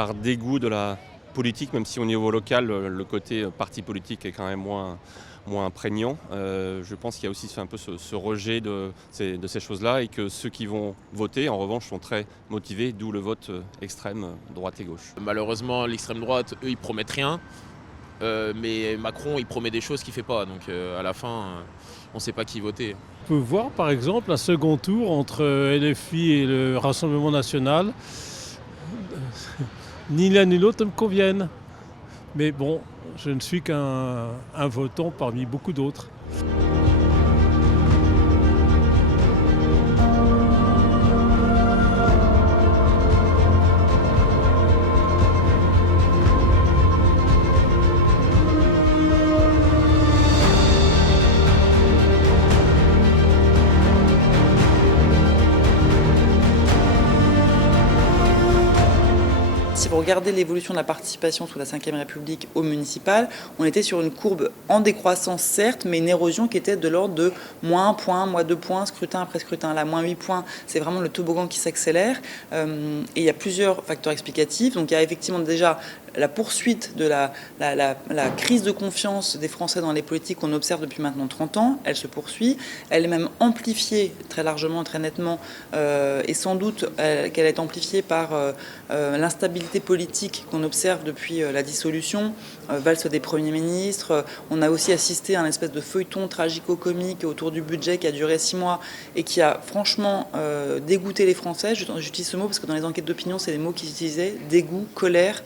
par dégoût de la politique, même si au niveau local, le côté parti politique est quand même moins prégnant. Je pense qu'il y a aussi un peu ce rejet de ces choses-là et que ceux qui vont voter, en revanche, sont très motivés, d'où le vote extrême, droite et gauche. Malheureusement, l'extrême droite, eux, ils promettent rien. Mais Macron, il promet des choses qu'il ne fait pas. Donc à la fin, on ne sait pas qui voter. On peut voir par exemple un second tour entre LFI et le Rassemblement national. Ni l'un ni l'autre ne me conviennent. Mais bon, je ne suis qu'un votant parmi beaucoup d'autres. Si vous regardez l'évolution de la participation sous la Ve République au municipal, on était sur une courbe en décroissance certes, mais une érosion qui était de l'ordre de moins 1 point, moins 2 points, scrutin après scrutin. Là, moins 8 points, c'est vraiment le toboggan qui s'accélère. Et il y a plusieurs facteurs explicatifs. Donc il y a effectivement déjà la poursuite de la crise de confiance des Français dans les politiques qu'on observe depuis maintenant 30 ans. Elle se poursuit. Elle est même amplifiée très largement, très nettement, et sans doute qu'elle est amplifiée par l'instabilité politique qu'on observe depuis la dissolution, valse des premiers ministres. On a aussi assisté à un espèce de feuilleton tragico-comique autour du budget qui a duré 6 mois et qui a franchement dégoûté les Français. J'utilise ce mot parce que dans les enquêtes d'opinion, c'est les mots qu'ils utilisaient: dégoût, colère.